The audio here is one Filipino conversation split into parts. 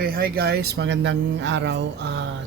Okay, hi guys, magandang araw.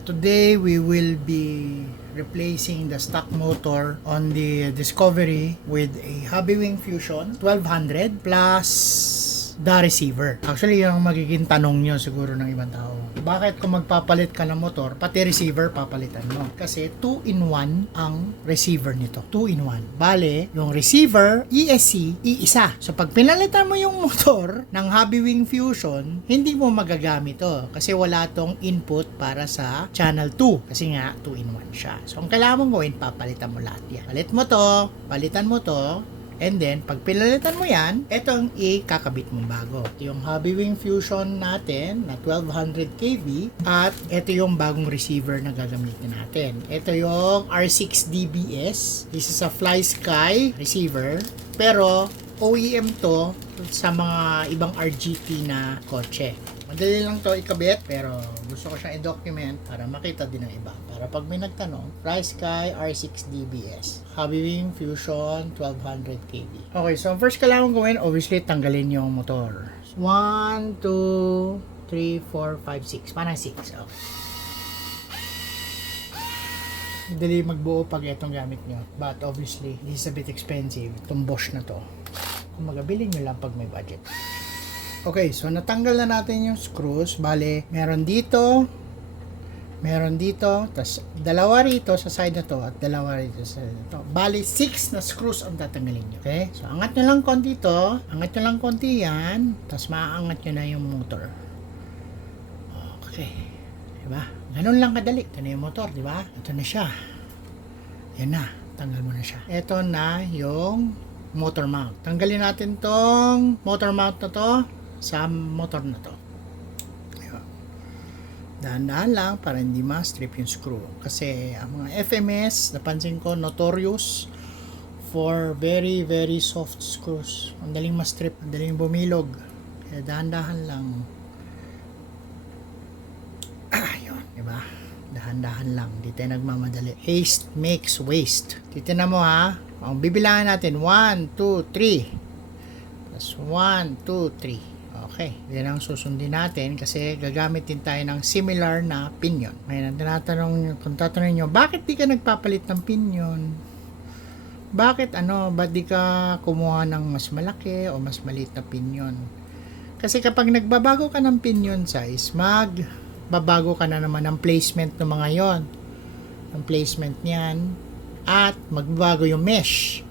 Today we will be replacing the stock motor on the Discovery with a Hobbywing Fusion 1200 plus the receiver. Actually, yung magiging tanong nyo siguro ng ibang tao. Bakit kung magpapalit ka ng motor, pati receiver papalitan mo? Kasi 2-in-1 ang receiver nito. 2-in-1. Bale, yung receiver, ESC, iisa. So pag pinalitan mo yung motor ng Hobbywing Fusion, hindi mo magagamit to kasi wala tong input para sa channel 2 kasi nga 2-in-1 siya. So ang kailangan mong gawin, papalitan mo lahat yan. Palit mo to, palitan mo to, and then, pag pinalitan mo yan, ito ang ikakabit mong bago. Ito yung Hobbywing Fusion natin na 1200 kV at ito yung bagong receiver na gagamitin natin. Ito yung R6 DBS. This is a FlySky receiver. Pero, OEM to sa mga ibang RGT na kotse. Madali lang to ikabit pero gusto ko siyang i-document para makita din ng iba. Para pag may nagtanong, FlySky R6 DBS Hobbywing Fusion 1200 kV. Okay, so first kailangan gawin, obviously tanggalin yung motor. 1, 2, 3, 4, 5, 6. Parang 6. Okay. Madali magbuo pag itong gamit nyo. But obviously, this is a bit expensive. Itong Bosch na to. Kung magabilin nyo lang pag may budget. Okay, so natanggal na natin yung screws. Bale, meron dito, tas dalawa rito sa side na to at dalawa rito sa side na to. Bale, 6 na screws ang tatanggalin nyo. Okay? So, angat nyo lang konti to, angat nyo lang konti yan, tas maaangat nyo na yung motor. Okay. Diba? Ganun lang kadali. Ito na yung motor, diba? Ito na siya. Yan na. Tanggal mo na siya. Ito na yung motor mount. Tanggalin natin tong motor mount na to sa motor na to. Dahan-dahan lang para hindi ma-strip yung screw. Kasi ang mga FMS, napansin ko, notorious for very, very soft screws. Ang daling ma-strip, ang daling bumilog. Kaya dahan-dahan lang. Yun, diba? Dahan-dahan lang. Di tayo nagmamadali. Haste makes waste. Titignan mo ha. Ang bibilangan natin, 1, 2, 3. Plus 1, 2, 3. Okay, yan ang susundin natin kasi gagamit din tayo ng similar na pinion. Ngayon, kung tatanungin nyo, bakit di ka nagpapalit ng pinion? Bakit ba't di ka kumuha ng mas malaki o mas maliit na pinion? Kasi kapag nagbabago ka ng pinion size, magbabago ka na naman ng placement ng mga yon. Ang placement niyan at magbabago yung mesh.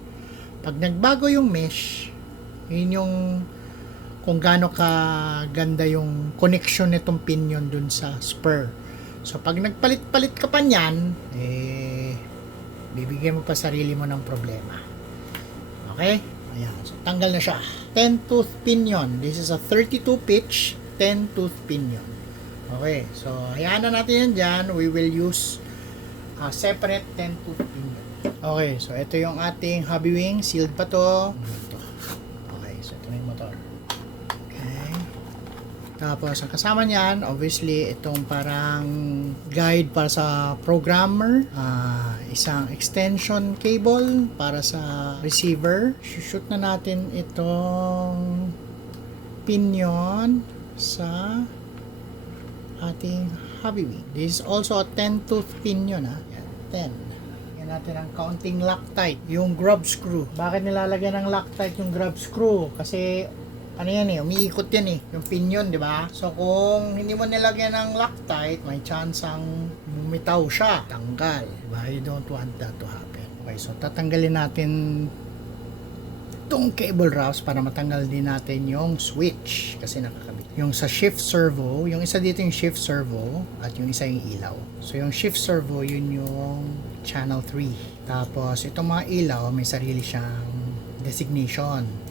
Pag nagbago yung mesh, yun yung kung gaano ka ganda yung connection nitong pinion dun sa spur. So, pag nagpalit-palit ka pa niyan, bibigyan mo pa sarili mo ng problema. Okay? Ayan. So, tanggal na siya. 10-tooth pinion. This is a 32 pitch 10-tooth pinion. Okay. So, hayaan na natin yan dyan. We will use a separate 10-tooth pinion. Okay. So, ito yung ating Hobbywing. Sealed pa to. Okay. So, ito na yung motor. Tapos, ang kasama niyan, obviously, itong parang guide para sa programmer, isang extension cable para sa receiver. Shoot na natin itong pinion sa ating Hobbywing. This is also a 10-tooth pinion. Yan, 10. Yan natin ang counting Loctite, yung grub screw. Bakit nilalagyan ng Loctite yung grub screw? Kasi umiikot yan yung pinion, di ba? So, kung hindi mo nilagyan ng Loctite, may chance ang bumitaw siya. Tanggal. Diba? You don't want that to happen. Okay, so tatanggalin natin itong cable wraps para matanggal din natin yung switch kasi nakakabit. Yung sa shift servo, yung isa dito yung shift servo at yung isa yung ilaw. So, yung shift servo, yun yung channel 3. Tapos, itong mga ilaw, may sarili siyang designation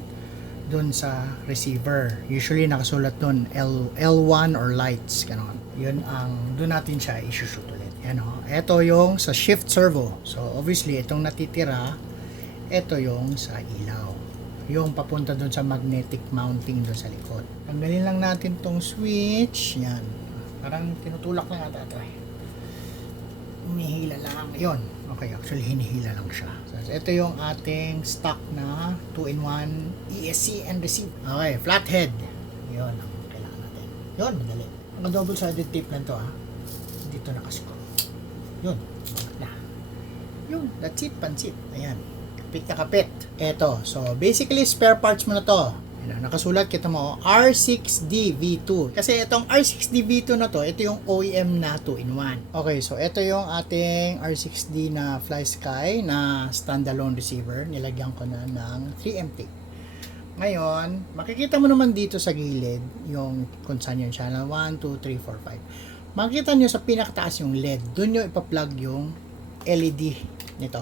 dun sa receiver. Usually nakasulat dun L1 or lights, ganon. Yun ang dun natin siya i-shoot ulit. Yan o. Ito yung sa shift servo. So obviously itong natitira, ito yung sa ilaw. Yung papunta dun sa magnetic mounting dun sa likod. Tanggalin lang natin tong switch. Yan. Parang tinutulak lang ata ito Hinihila lang. Yun. Okay, actually hinihila lang siya. So, ito yung ating stock na 2-in-1 ESC and receive. Okay, flathead. Yun ang kailangan natin. Yun, madali. Double-sided tape lang to, dito nakascrew. Yun, na. Yun, that's it, pansit. Ayan, kapit na kapit. Eto, so basically spare parts mo na to. Ayan, nakasulat kita mo, R6D V2. Kasi itong R6D V2 na to, ito yung OEM na 2-in-1. Okay, so ito yung ating R6D na FlySky na standalone receiver. Nilagyan ko na ng 3M tape. Ngayon, makikita mo naman dito sa gilid yung kung saan yung channel 1, 2, 3, 4, 5. Makikita nyo sa pinakataas yung LED. Doon nyo ipa-plug yung LED nito.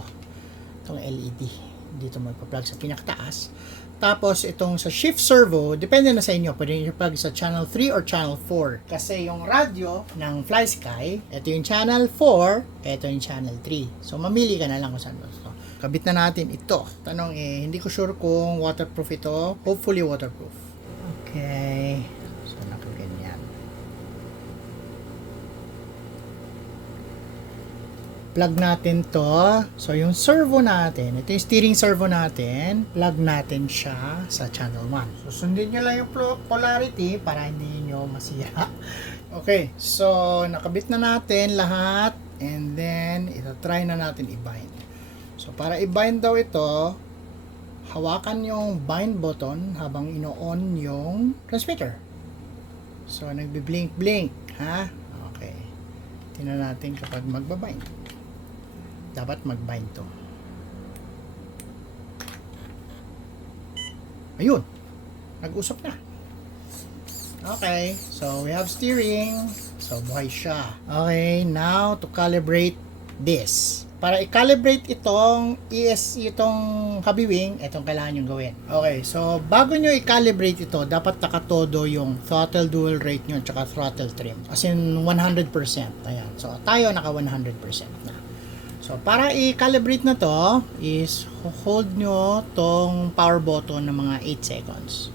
Itong LED. Dito mo ipa-plug sa pinakataas. Tapos, itong sa shift servo, depende na sa inyo. Pwede nyo plug sa channel 3 or channel 4. Kasi yung radio ng FlySky, ito yung channel 4, ito yung channel 3. So, mamili ka na lang kung saan gusto. Kabit na natin ito. Tanong hindi ko sure kung waterproof ito. Hopefully waterproof. Okay. So, nakaganyan. Plug natin to. So, yung servo natin, ito yung steering servo natin, plug natin siya sa channel 1. So, sundin nyo lang yung polarity para hindi nyo masira. Okay, so, nakabit na natin lahat and then, ito try na natin i-bind. So, para i-bind daw ito, hawakan yung bind button habang ino-on yung transmitter. So, nagbi-blink-blink, ha? Okay. Tingnan natin kapag magbabind. Dapat mag-bind to. Ayun. Nag-usap na. Okay. So, we have steering. So, buhay siya. Okay. Now, to calibrate this. Para i-calibrate itong hobby wing, itong kailangan nyo gawin. Okay. So, bago nyo i-calibrate ito, dapat nakatodo yung throttle dual rate nyo at throttle trim. As in, 100%. Ayan. So, tayo naka 100% na. So, para i-calibrate na to, is hold nyo tong power button ng mga 8 seconds.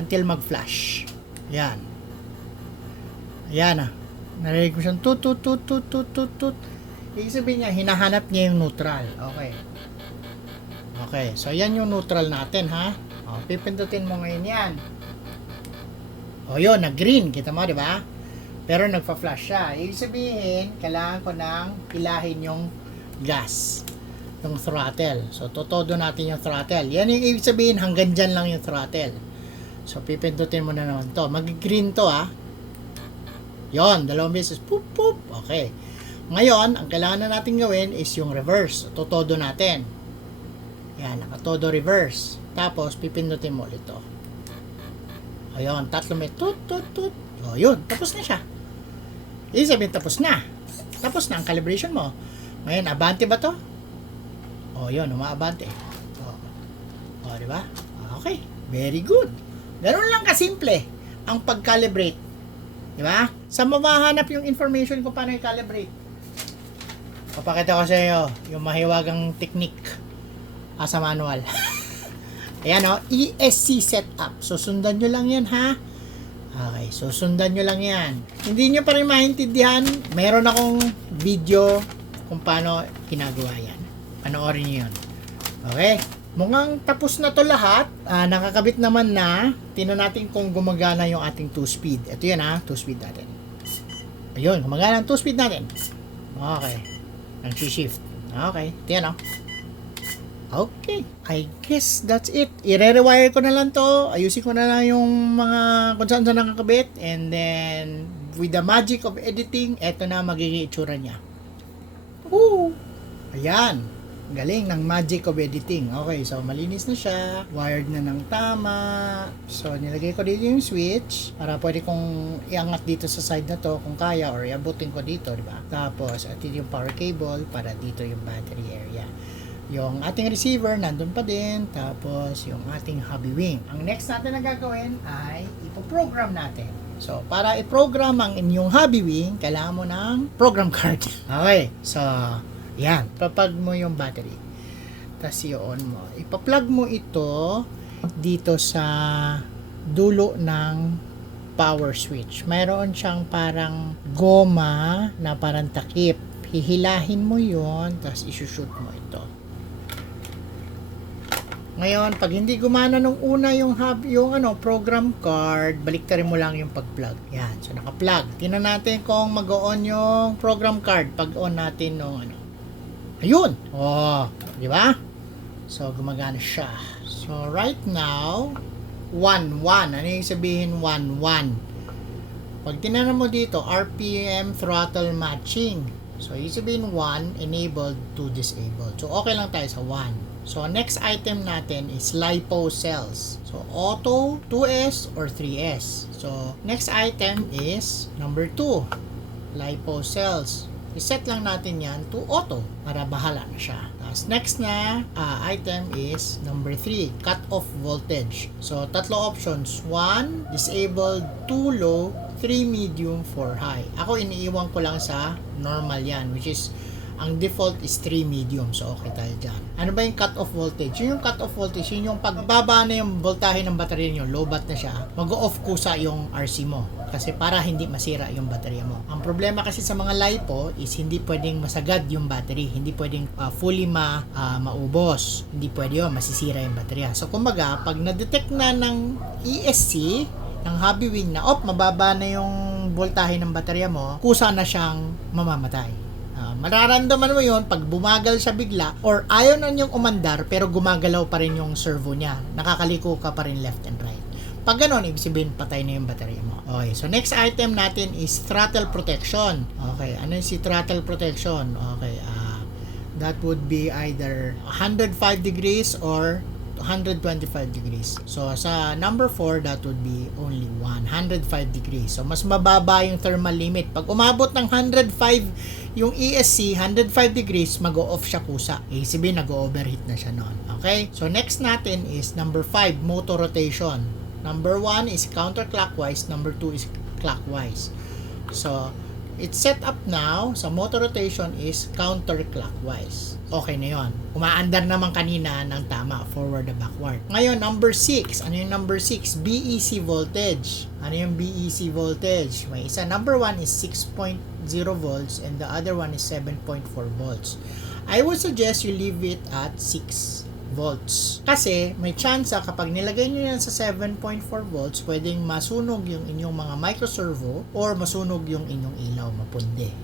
Until mag-flash. Ayan. Ayan na. Narinig mo siyang tut. Ibig sabihin niya, hinahanap niya yung neutral. Okay. Okay. So, yan yung neutral natin, ha? O, pipindutin mo ngayon yan. O, yun. Nag-green. Kita mo, di ba? Pero nagpa-flash siya. Ibig sabihin, kailangan ko nang ilahin yung gas. Yung throttle. So, totodo natin yung throttle. Yan yung ibig sabihin, hanggang dyan lang yung throttle. So, pipindutin mo na naman to. Mag-green to, ha? Yon, dalawang beses. Poop, poop. Okay. Ngayon, ang kailangan na natin gawin is yung reverse. So, totodo natin. Yan, nakatodo reverse. Tapos, pipindutin mo ulit to. Ayun, tatlo may tut. O, yun. Tapos na siya. Ibig sabihin, tapos na. Tapos na ang calibration mo. Ngayon, abante ba to? O, yun. Umaabante. O, di ba? Okay. Very good. Ganun lang kasimple ang pag-calibrate. Di ba? Sa mamahanap yung information kung paano i-calibrate. Papakita ko sa iyo yung mahiwagang technique sa manual. Ayan o, ESC setup. So, sundan nyo lang yan, ha? Okay, so sundan nyo lang yan. Hindi nyo pa rin maintindihan, meron akong video kung paano ginagawa yan. Panoorin nyo yun. Okay? Mukhang tapos na to lahat. Nakakabit naman na. Tingnan natin kung gumagana yung ating 2-speed. Ito yan, ha? 2-speed natin. Ayun, gumagana ang 2-speed natin. Okay. Nag-shift. Okay. Ito yan, ha? Okay, I guess that's it. I-rewire ko na lang to. Ayusin ko na lang yung mga kung saan nakakabit. And then, with the magic of editing, eto na magiging itsura niya. Woo! Ayan. Galing ng magic of editing. Okay, so malinis na siya. Wired na ng tama. So, nilagay ko dito yung switch para pwede kong iangat dito sa side na to kung kaya or iabutin ko dito, di ba? Tapos, ito yung power cable para dito yung battery area. Yung ating receiver, nandun pa din. Tapos, yung ating hobby wing. Ang next natin na gagawin ay ipoprogram natin. So, para i-program ang inyong hobby wing, kailangan mo ng program card. Okay. So, yan. Papag mo yung battery. Tapos, i-on mo. Ipa-plug mo ito dito sa dulo ng power switch. Mayroon siyang parang goma na parang takip. Hihilahin mo yon, tapos isushoot mo ito. Ngayon, pag hindi gumana nung una yung program card, baliktarin mo lang yung pag-plug. Yan. So, naka-plug. Tingnan natin kung mag-on yung program card pag on natin nung Ayun! Oh, di ba? So, gumagana siya. So, right now, 1-1. Ano yung sabihin 1-1? Pag tinanan mo dito, RPM throttle matching. So, yung sabihin 1, enabled to disabled. So, okay lang tayo sa 1. So, next item natin is LiPo cells. So, auto, 2S, or 3S. So, next item is number 2, LiPo cells. I-set lang natin yan to auto para bahala na siya. Tapos, next na item is number 3, cut off voltage. So, tatlo options. 1, disabled, 2 low, 3 medium, 4 high. Ako, iniiwan ko lang sa normal yan, which is ang default is 3 medium. So, okay tayo dyan. Ano ba yung cut-off voltage? Yung cut-off voltage, yun yung pagbaba na yung voltahe ng baterya nyo, low bat na siya, mag-off kusa yung RC mo. Kasi para hindi masira yung baterya mo. Ang problema kasi sa mga LiPo is hindi pwedeng masagad yung battery. Hindi pwedeng fully maubos. Hindi pwede yun, masisira yung baterya. So, kumbaga, pag na-detect na ng ESC, ng Hobbywing na, mababa na yung voltahe ng baterya mo, kusa na siyang mamamatay. Mararamdaman mo yon pag bumagal siya bigla or ayaw na niyong umandar pero gumagalaw pa rin yung servo niya. Nakakaliko ka pa rin left and right. Pag ganon, ibig sabihin patay na yung baterya mo. Okay, so next item natin is throttle protection. Okay, ano yung si throttle protection? Okay, that would be either 105 degrees or 125 degrees. So, sa number 4, that would be only 105 degrees. So, mas mababa yung thermal limit. Pag umabot ng 105 yung ESC, 105 degrees, mag-o-off siya kusa. Sabihin, nag-overheat na siya noon. Okay? So, next natin is number 5, motor rotation. Number 1 is counterclockwise. Number 2 is clockwise. So, it's set up now. Sa motor rotation is counterclockwise. Okay na yon. Umaandar naman kanina ng tama, forward and backward. Ngayon, number 6. Ano yung number 6? BEC voltage. Ano yung BEC voltage? May isa. Number 1 is 6.0 volts and the other one is 7.4 volts. I would suggest you leave it at 6 volts. Kasi may chance kapag nilagay nyo yan sa 7.4 volts, pwedeng masunog yung inyong mga microservo or masunog yung inyong ilaw, mapundi.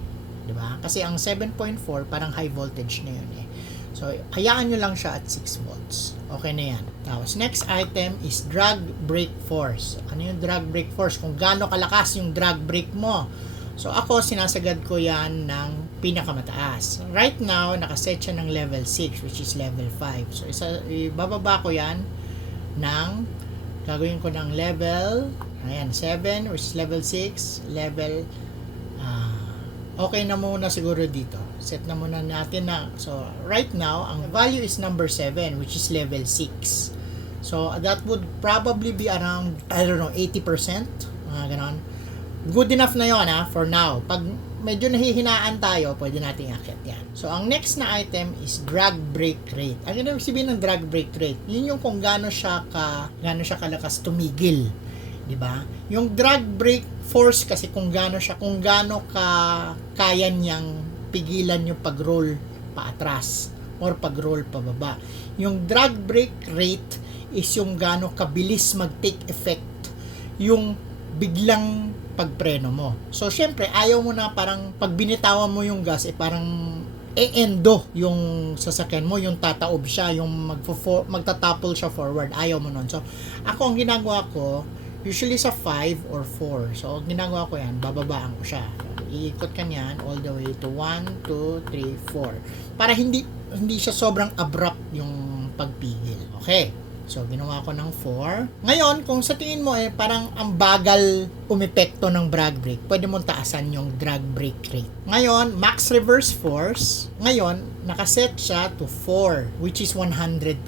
Diba? Kasi ang 7.4 parang high voltage na yun eh. So, hayaan nyo lang siya at 6 volts. Okay na yan. Tapos, next item is drag brake force. Ano yung drag brake force? Kung gaano kalakas yung drag brake mo. So, ako, sinasagad ko yan ng pinakamataas. Right now, nakaset siya ng level 6, which is level 5. So, ibababa ko yan gagawin ko ng level, 7, which is level 6, level okay na muna siguro dito. Set na muna natin na. So, right now, ang value is number 7, which is level 6. So, that would probably be around, 80%. Ganon. Good enough na yon for now. Pag medyo nahihinaan tayo, pwede natin akit yan. So, ang next na item is drag brake rate. Ang ganun sabihin ng drag brake rate, yun yung kung gaano siya kalakas tumigil. Diba? Yung drag brake force kasi kung gaano kaya niyang pigilan yung pag-roll paatras or pag-roll pababa. Yung drag brake rate is yung gaano kabilis mag-take effect yung biglang pagpreno mo. So, syempre, ayaw mo na parang pag binitawan mo yung gas, parang e-endo yung sasakyan mo, yung tataob siya, yung magtatapol siya forward. Ayaw mo nun. So, ako ang ginagawa ko, usually sa 5 or 4. So, ginagawa ko yan, bababaan ko siya. Iikot ka niyan all the way to 1, 2, 3, 4. Para hindi siya sobrang abrupt yung pagpigil. Okay. So, ginawa ko ng 4. Ngayon, kung sa tingin mo parang ang bagal umepekto ng drag brake, pwede mong taasan yung drag brake rate. Ngayon, max reverse force, ngayon, nakaset siya to 4, which is 100%.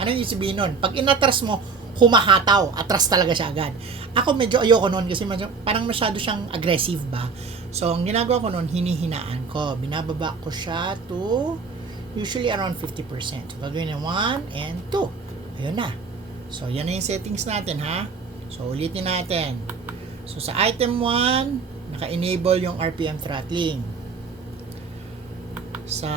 Ano yung sabihin nun? Pag inatras mo, humahataw, atras talaga siya agad. Ako medyo ayoko nun kasi parang masyado siyang aggressive ba. So, ang ginagawa ko nun, hinihinaan ko. Binababa ko siya to usually around 50%. So, gagawin na 1 and 2. Ayun na. So, yan na yung settings natin, ha? So, ulitin natin. So, sa item 1, naka-enable yung RPM throttling. Sa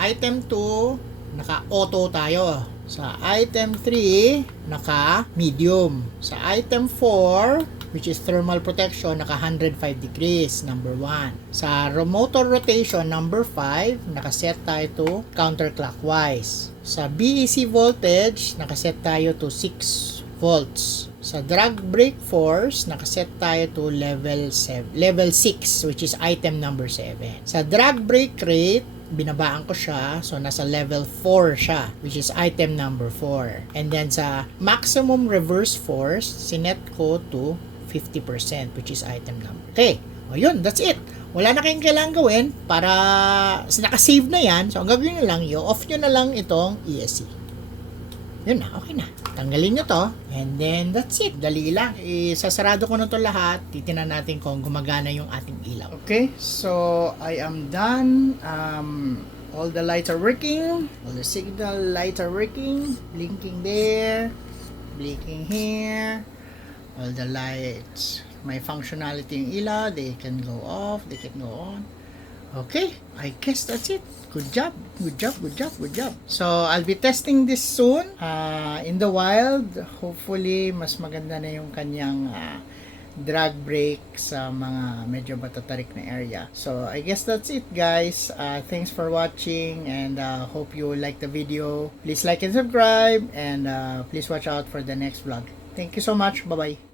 item 2, naka-auto tayo. Sa item 3, naka-medium. Sa item 4, which is thermal protection, naka 105 degrees, number 1. Sa motor rotation, number 5, nakaset tayo to counterclockwise. Sa BEC voltage, nakaset tayo to 6 volts. Sa drag brake force, nakaset tayo to level 6, which is item number 7. Sa drag brake rate, binabaan ko siya, so nasa level 4 siya, which is item number 4. And then sa maximum reverse force, sinet ko to 50%, which is item number. Okay, o yun, that's it. Wala na kayong kailangan gawin para nakasave na yan. So ang gagawin nyo lang, i-off nyo na lang itong ESC. Yun na, okay na. Tanggalin nyo to, and then that's it. Dali lang. Isasarado ko na to lahat. Titinan natin kung gumagana yung ating ilaw. Okay, so I am done. All the lights are working. All the signal lights are working. Blinking there. Blinking here. All the lights. May functionality yung ilaw. They can go off. They can go on. Okay, I guess that's it. Good job, good job, good job, good job. So, I'll be testing this soon in the wild. Hopefully, mas maganda na yung kanyang drag brake sa mga medyo matatarik na area. So, I guess that's it, guys. Thanks for watching, and hope you like the video. Please like and subscribe, and please watch out for the next vlog. Thank you so much. Bye-bye.